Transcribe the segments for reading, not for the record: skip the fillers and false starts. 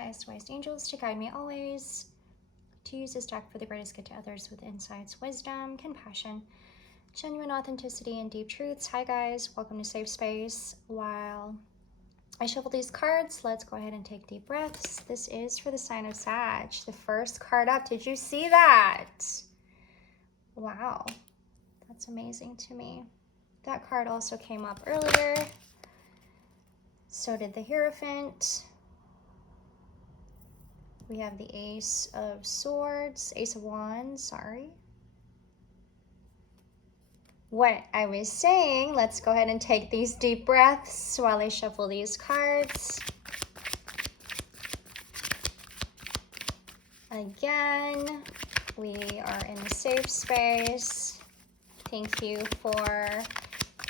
highest wise angels to guide me always, to use this deck for the greatest good to others with insights, wisdom, compassion, genuine authenticity, and deep truths. Hi guys, welcome to Safe Space. While I shuffle these cards, let's go ahead and take deep breaths. This is for the sign of Sag, the first card up. Did you see that? Wow, that's amazing to me. That card also came up earlier. So did the Hierophant. We have the Ace of Swords, Ace of Wands, sorry. What I was saying, let's go ahead and take these deep breaths while I shuffle these cards. Again, we are in the safe space. Thank you for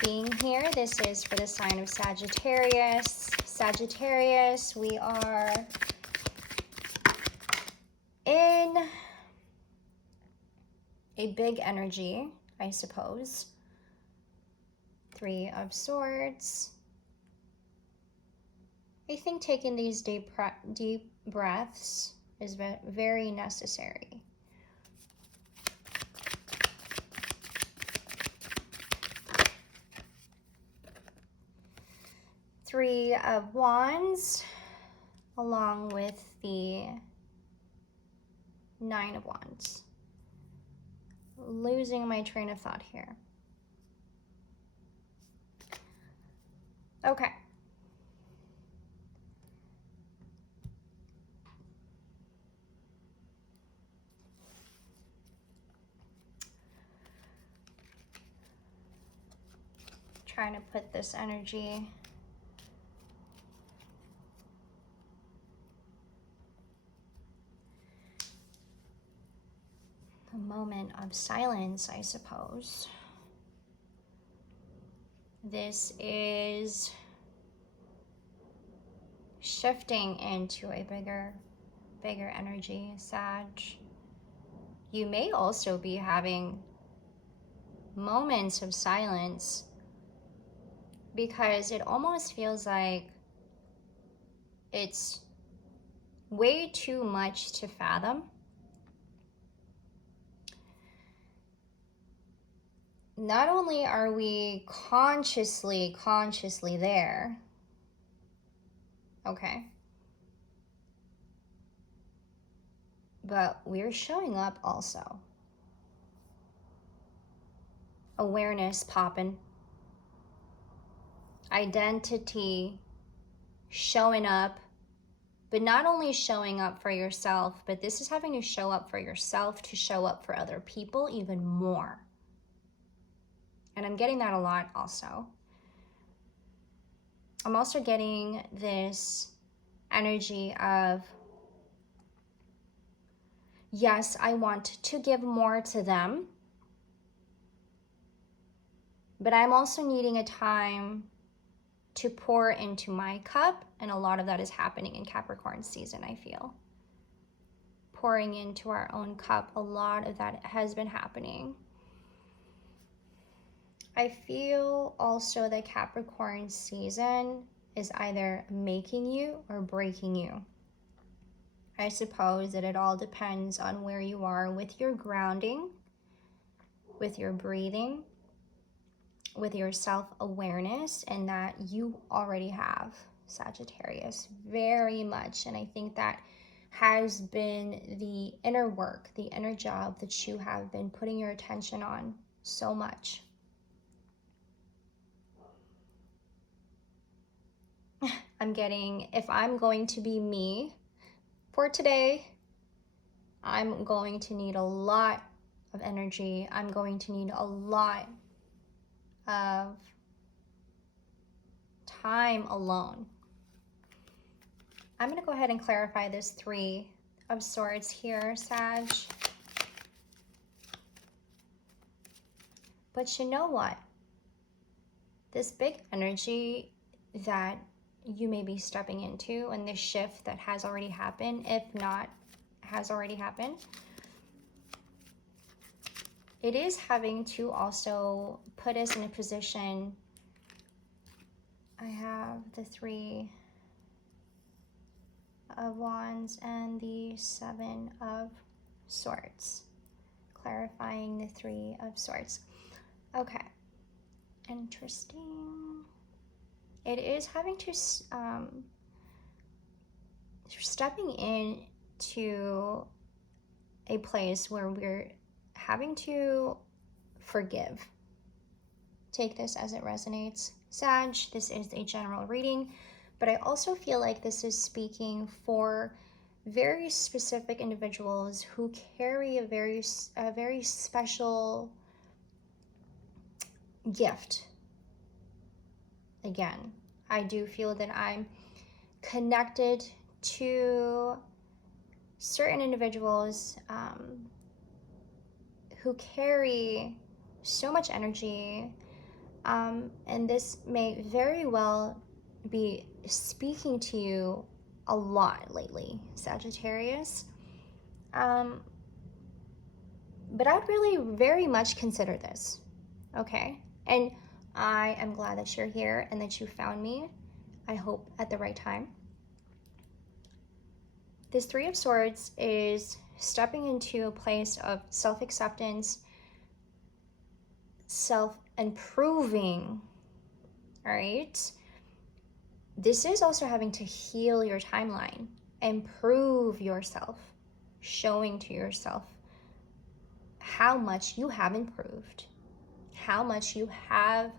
being here. This is for the sign of Sagittarius. Sagittarius, we are in a big energy, I suppose. Three of Swords. I think taking these deep breaths is very necessary. Three of Wands, along with the Nine of Wands. Losing my train of thought here. Okay. Trying to put this energy a moment of silence, I suppose. This is shifting into a bigger energy, Sag. You may also be having moments of silence because it almost feels like it's way too much to fathom. Not only are we consciously there, okay, but we're showing up also. Awareness popping. Identity showing up, but not only showing up for yourself, but this is having to show up for yourself to show up for other people even more. And I'm getting that a lot also. I'm also getting this energy of, yes, I want to give more to them, but I'm also needing a time to pour into my cup, and a lot of that is happening in Capricorn season, I feel. Pouring into our own cup, a lot of that has been happening. I feel also that Capricorn season is either making you or breaking you. I suppose that it all depends on where you are with your grounding, with your breathing, with your self-awareness, and that you already have, Sagittarius, very much. And I think that has been the inner work, the inner job that you have been putting your attention on so much. I'm getting, if I'm going to be me for today, I'm going to need a lot of energy. I'm going to need a lot of time alone. I'm going to go ahead and clarify this Three of Swords here, Sag. But you know what? This big energy that you may be stepping into, and this shift that has already happened, if not has already happened, it is having to also put us in a position. I have the Three of Wands and the Seven of Swords, clarifying the Three of Swords. Okay, interesting. It is having to stepping in to a place where we're having to forgive. Take this as it resonates. Sag, this is a general reading, but I also feel like this is speaking for very specific individuals who carry a very special gift. Again, I do feel that I'm connected to certain individuals who carry so much energy, and this may very well be speaking to you a lot lately, Sagittarius. But I'd really very much consider this, okay? And I am glad that you're here and that you found me, I hope at the right time. This Three of Swords is stepping into a place of self-acceptance, self-improving, all right? This is also having to heal your timeline, improve yourself, showing to yourself how much you have improved, how much you have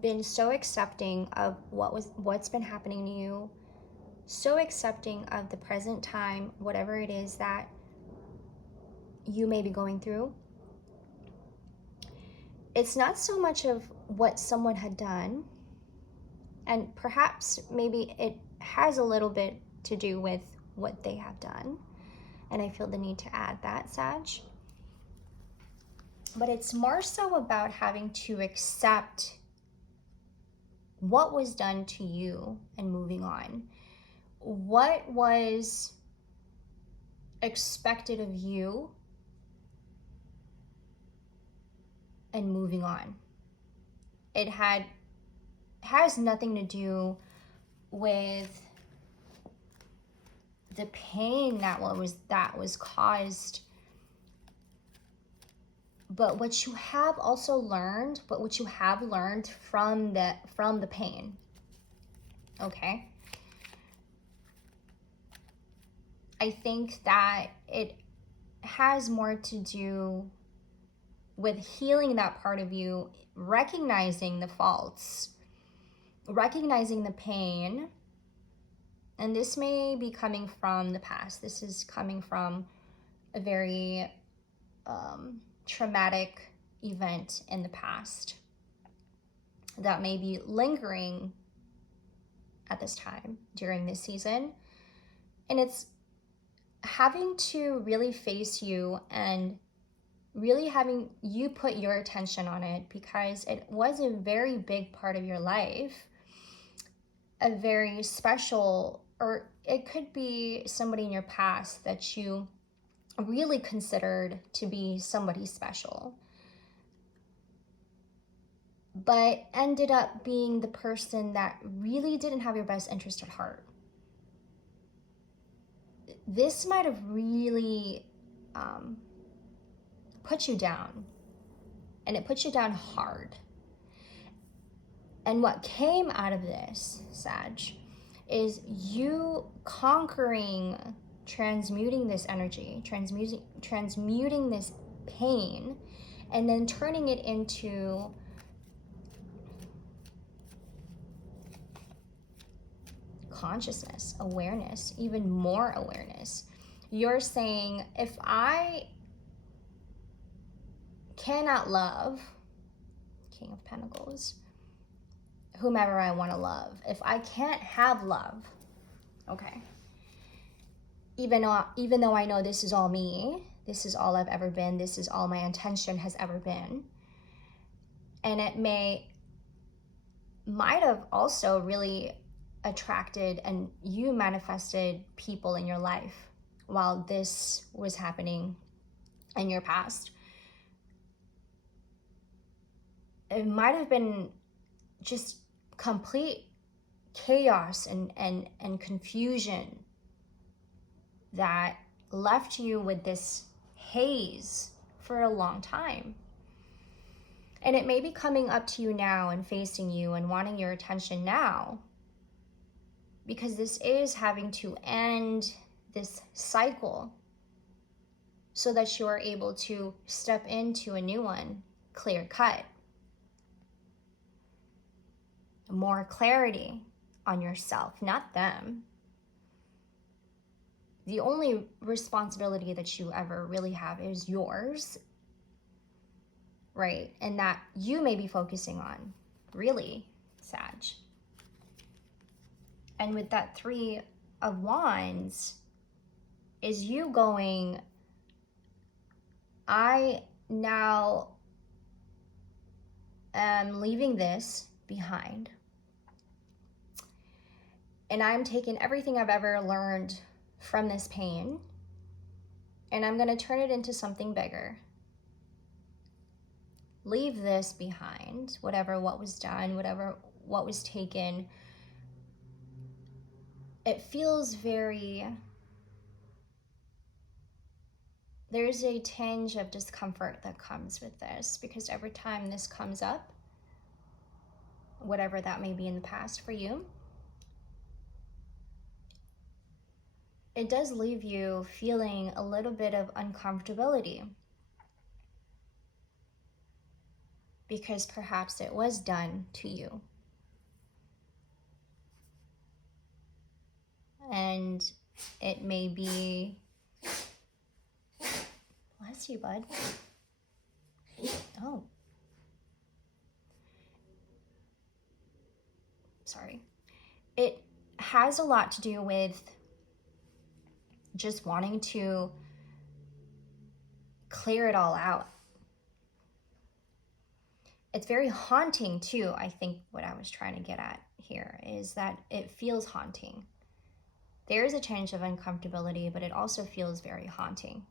been so accepting of what's been happening to you, so accepting of the present time, whatever it is that you may be going through. It's not so much of what someone had done, and perhaps maybe it has a little bit to do with what they have done, and I feel the need to add that, Sag. But it's more so about having to accept what was done to you and moving on. What was expected of you and moving on. It has nothing to do with the pain that was caused, but what you have also learned, what you have learned from the pain. Okay? I think that it has more to do with healing that part of you, recognizing the faults, recognizing the pain. And this may be coming from the past. This is coming from a very traumatic event in the past that may be lingering at this time during this season. And it's having to really face you and really having you put your attention on it, because it was a very big part of your life, a very special, or it could be somebody in your past that you really considered to be somebody special, but ended up being the person that really didn't have your best interest at heart. This might have really put you down, and it put you down hard. And what came out of this, Sag, is you conquering, transmuting this energy, transmuting this pain, and then turning it into consciousness, awareness, even more awareness. You're saying, if I cannot love, King of Pentacles, whomever I want to love, if I can't have love, okay, even though I know this is all me, this is all I've ever been, this is all my intention has ever been, and it might have also really attracted and you manifested people in your life while this was happening in your past. It might have been just complete chaos and confusion that left you with this haze for a long time. And it may be coming up to you now and facing you and wanting your attention now, because this is having to end this cycle so that you are able to step into a new one, clear cut. More clarity on yourself, not them. The only responsibility that you ever really have is yours, right? And that you may be focusing on, really, Sag. And with that 3 of Wands, is you going, I now am leaving this behind. And I'm taking everything I've ever learned from this pain, and I'm going to turn it into something bigger. Leave this behind, what was done, what was taken. It feels there's a tinge of discomfort that comes with this, because every time this comes up, whatever that may be in the past for you, it does leave you feeling a little bit of uncomfortability, because perhaps it was done to you. And it may be, bless you, bud. Oh. Sorry. It has a lot to do with just wanting to clear it all out. It's very haunting too. I think what I was trying to get at here is that it feels haunting. There is a change of uncomfortability, but it also feels very haunting.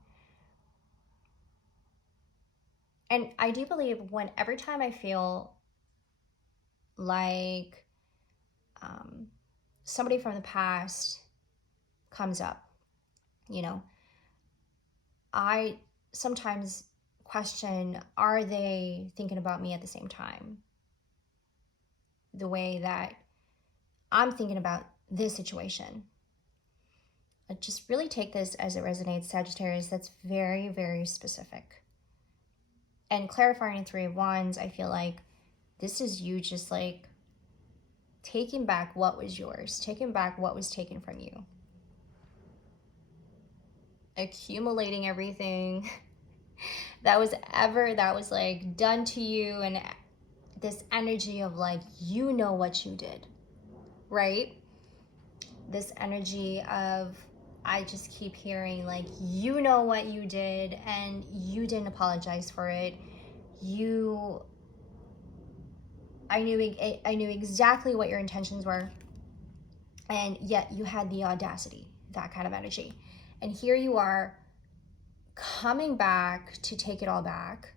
And I do believe every time I feel like somebody from the past comes up, I sometimes question, are they thinking about me at the same time? The way that I'm thinking about this situation. Just really take this as it resonates, Sagittarius. That's very, very specific. And clarifying 3 of Wands, I feel like this is you just like taking back what was yours, taking back what was taken from you, accumulating everything that was like done to you, and this energy of like, you know what you did, right? This energy of, I just keep hearing like, you know what you did and you didn't apologize for it. I knew exactly what your intentions were, and yet you had the audacity, that kind of energy. And here you are coming back to take it all back.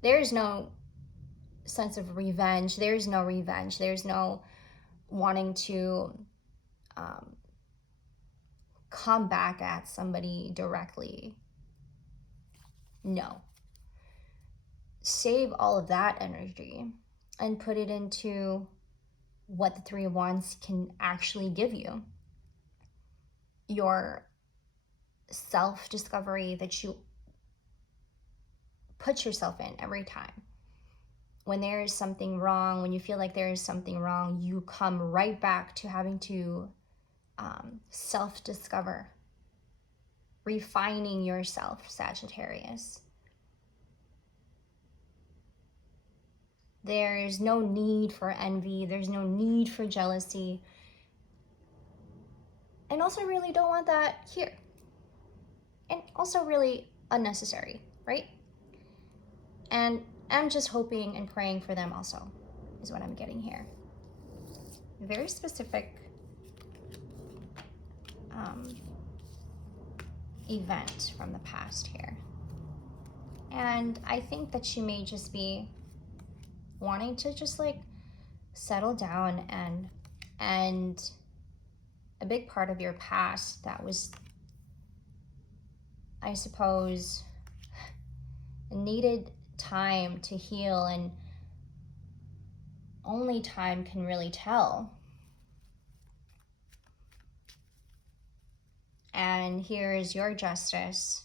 There's no sense of revenge. There's no revenge. There's no wanting to come back at somebody directly. No. Save all of that energy and put it into what the 3 of Wands can actually give you. Your self-discovery that you put yourself in every time. When there is something wrong, when you feel like there is something wrong, you come right back to having to self-discover, refining yourself, Sagittarius. There's no need for envy. There's no need for jealousy. And also really don't want that here. And also really unnecessary, right? And I'm just hoping and praying for them also, is what I'm getting here. Very specific event from the past here. And I think that you may just be wanting to just like settle down, and a big part of your past that was, I suppose, needed time to heal, and only time can really tell. And here is your justice,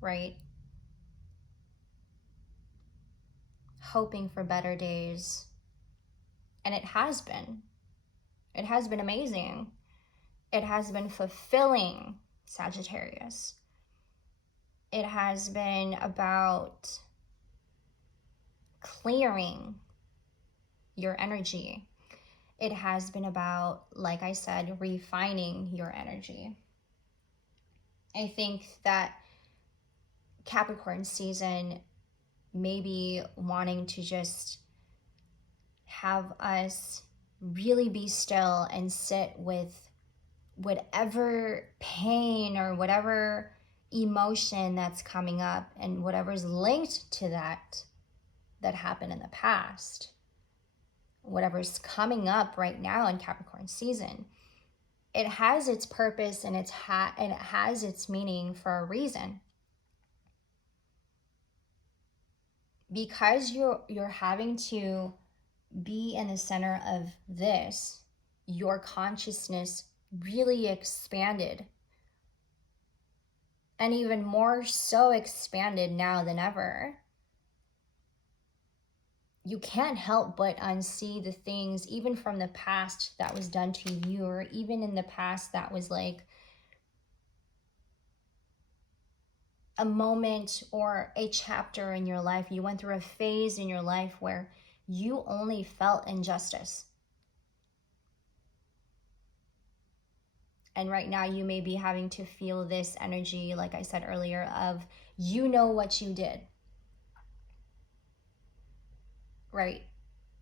right? Hoping for better days. And it has been. It has been amazing. It has been fulfilling, Sagittarius. It has been about clearing your energy. It has been about, like I said, refining your energy. I think that Capricorn season may be wanting to just have us really be still and sit with whatever pain or whatever emotion that's coming up and whatever's linked to that happened in the past, whatever's coming up right now in Capricorn season. It has its purpose, and it has its meaning for a reason. Because you're having to be in the center of this, your consciousness really expanded, and even more so expanded now than ever. You can't help but unsee the things, even from the past, that was done to you, or even in the past that was like a moment or a chapter in your life. You went through a phase in your life where you only felt injustice. And right now you may be having to feel this energy, like I said earlier, of you know what you did. Right?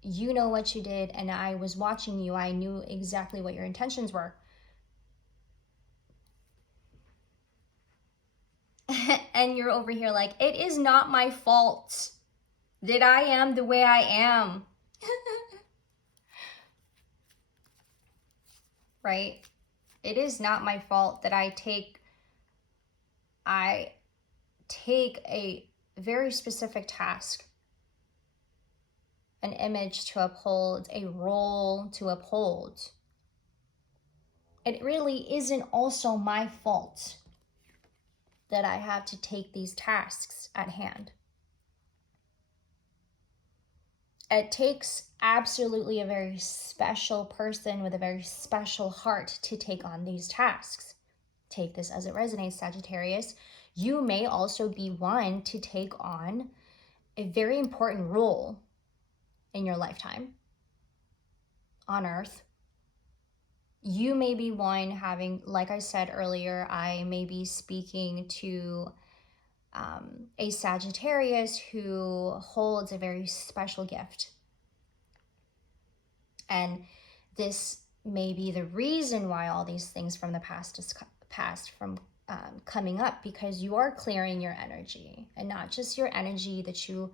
You know what you did, and I was watching you. I knew exactly what your intentions were. And you're over here like, it is not my fault that I am the way I am. Right? It is not my fault that I take a very specific task, an image to uphold, a role to uphold. It really isn't also my fault that I have to take these tasks at hand. It takes absolutely a very special person with a very special heart to take on these tasks. Take this as it resonates, Sagittarius. You may also be one to take on a very important role in your lifetime on Earth. You may be one having, like I said earlier, I may be speaking to a Sagittarius who holds a very special gift. And this may be the reason why all these things from the past is from coming up, because you are clearing your energy, and not just your energy that you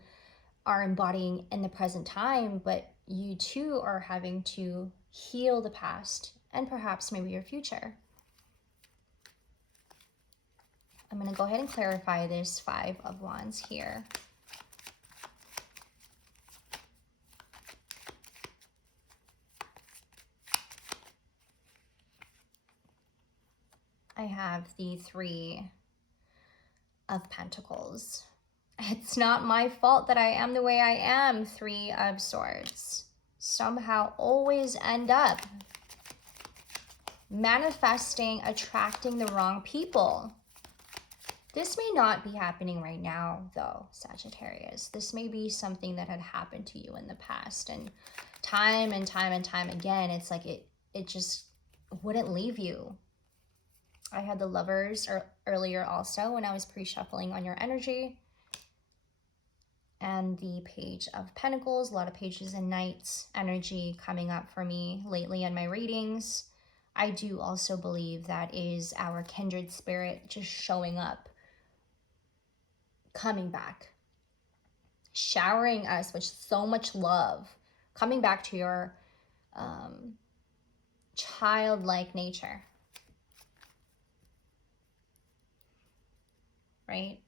are embodying in the present time, but you too are having to heal the past and perhaps maybe your future. I'm going to go ahead and clarify this 5 of Wands here. I have the 3 of Pentacles. It's not my fault that I am the way I am, 3 of Swords. Somehow always end up manifesting, attracting the wrong people. This may not be happening right now, though, Sagittarius. This may be something that had happened to you in the past, and time and time and time again, it's like it just wouldn't leave you. I had the Lovers earlier also when I was pre-shuffling on your energy. And the Page of Pentacles, a lot of Pages and Knights energy coming up for me lately in my readings. I do also believe that is our kindred spirit just showing up, coming back, showering us with so much love, coming back to your childlike nature, right?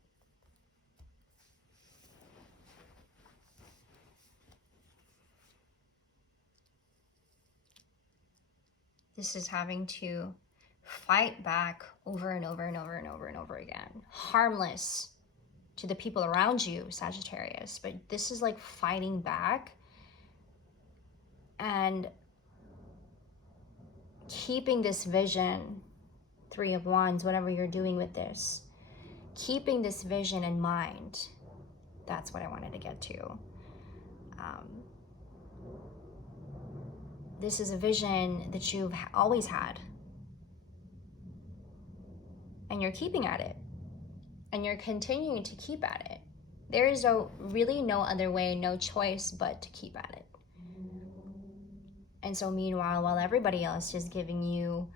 This is having to fight back over and over and over and over and over again. Harmless to the people around you, Sagittarius, but this is like fighting back and keeping this vision, Three of Wands, whatever you're doing with this, keeping this vision in mind. That's what I wanted to get to. This is a vision that you've always had, and you're keeping at it, and you're continuing to keep at it. There is really no other way, no choice but to keep at it. And so meanwhile, while everybody else is giving you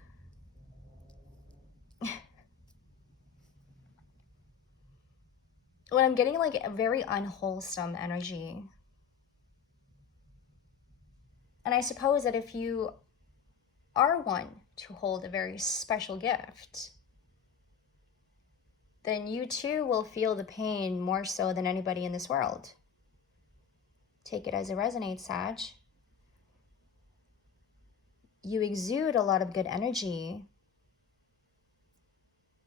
when I'm getting like a very unwholesome energy. And I suppose that if you are one to hold a very special gift, then you too will feel the pain more so than anybody in this world. Take it as it resonates, Sag. You exude a lot of good energy,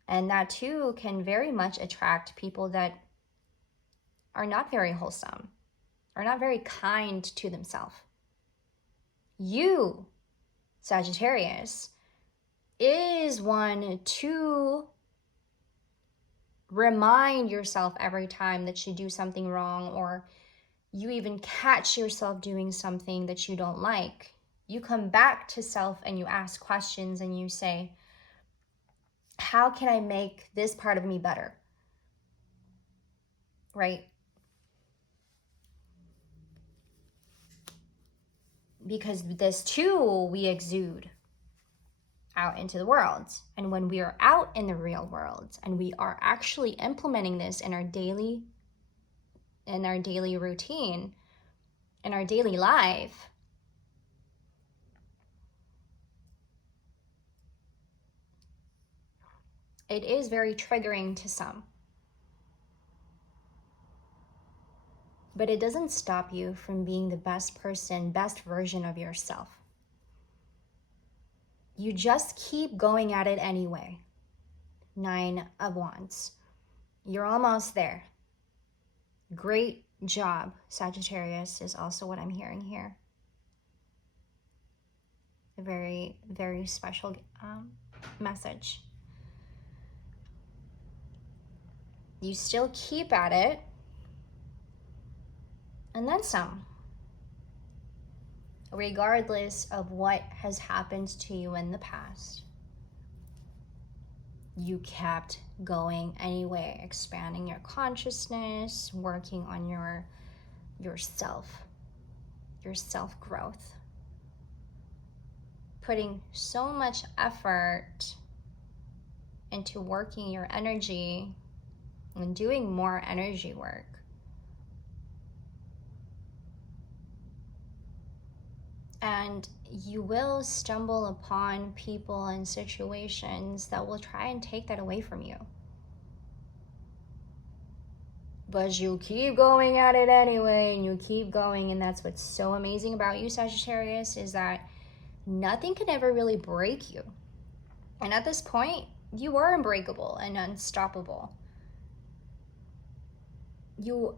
and that too can very much attract people that are not very wholesome, are not very kind to themselves. You, Sagittarius, is one to remind yourself every time that you do something wrong, or you even catch yourself doing something that you don't like. You come back to self and you ask questions and you say, how can I make this part of me better? Right? Because this too, we exude out into the world. And when we are out in the real world and we are actually implementing this in our daily routine, in our daily life, it is very triggering to some. But it doesn't stop you from being the best person, best version of yourself. You just keep going at it anyway. 9 of Wands. You're almost there. Great job, Sagittarius, is also what I'm hearing here. A very, very special message. You still keep at it, and then some. Regardless of what has happened to you in the past, you kept going anyway, expanding your consciousness, working on your self-growth, putting so much effort into working your energy and doing more energy work. And you will stumble upon people and situations that will try and take that away from you. But you keep going at it anyway, and you keep going, and that's what's so amazing about you, Sagittarius, is that nothing can ever really break you. And at this point, you are unbreakable and unstoppable. You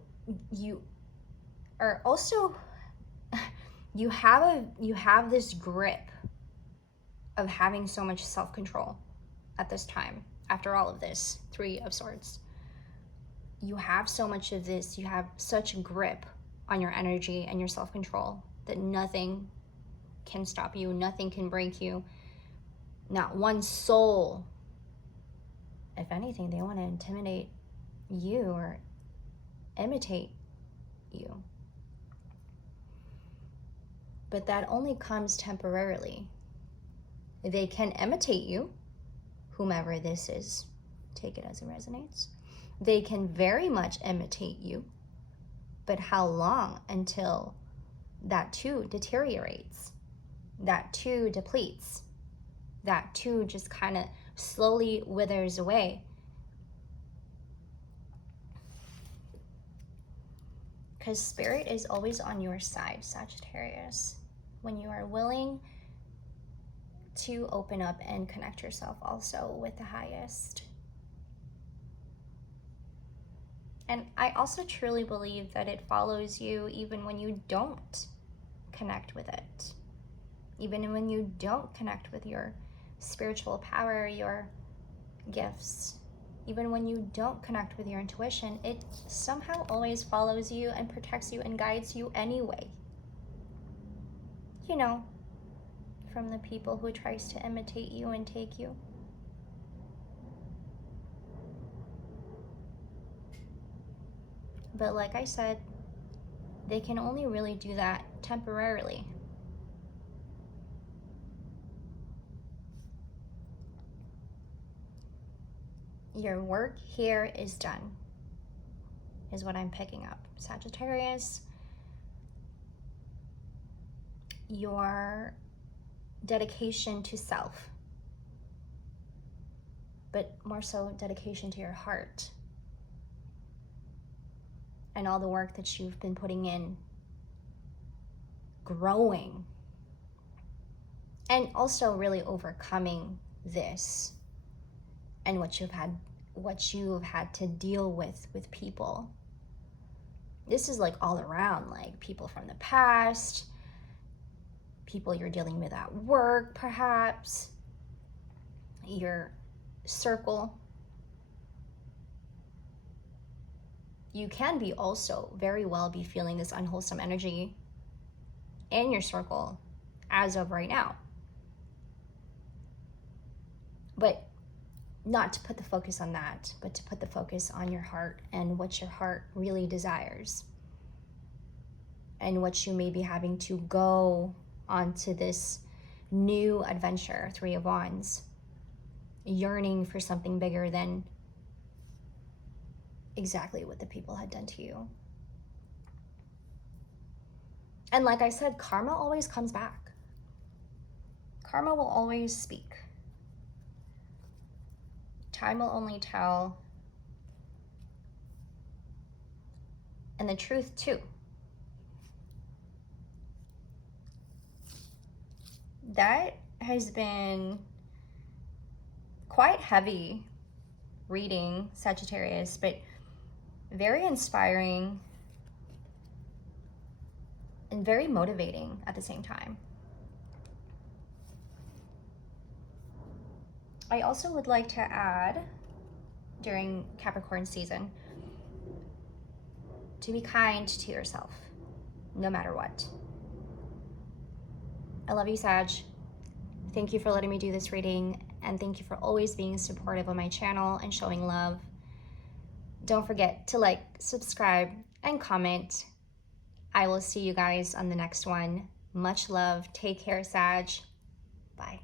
are also... You have this grip of having so much self-control at this time. After all of this, 3 of Swords. You have so much of this. You have such grip on your energy and your self-control that nothing can stop you. Nothing can break you. Not one soul. If anything, they want to intimidate you or imitate you. But that only comes temporarily. They can imitate you, whomever this is. Take it as it resonates. They can very much imitate you, but how long until that too deteriorates, that too depletes, that too just kind of slowly withers away. Because spirit is always on your side, Sagittarius, when you are willing to open up and connect yourself also with the highest. And I also truly believe that it follows you even when you don't connect with it. Even when you don't connect with your spiritual power, your gifts, even when you don't connect with your intuition, it somehow always follows you and protects you and guides you anyway. You know, from the people who tries to imitate you and take you. But like I said, they can only really do that temporarily. Your work here is done, is what I'm picking up. Sagittarius, your dedication to self, but more so dedication to your heart and all the work that you've been putting in, growing, and also really overcoming this and what you've had to deal with people. This is like all around, like people from the past, people you're dealing with at work, perhaps, your circle. You can be also very well be feeling this unwholesome energy in your circle as of right now. But not to put the focus on that, but to put the focus on your heart and what your heart really desires and what you may be having to go onto this new adventure, Three of Wands, yearning for something bigger than exactly what the people had done to you. And like I said, karma always comes back. Karma will always speak. Time will only tell. And the truth too. That has been quite heavy reading, Sagittarius, but very inspiring and very motivating at the same time. I also would like to add, during Capricorn season, to be kind to yourself, no matter what. I love you, Sag. Thank you for letting me do this reading, and thank you for always being supportive of my channel and showing love. Don't forget to like, subscribe, and comment. I will see you guys on the next one. Much love. Take care, Sag. Bye.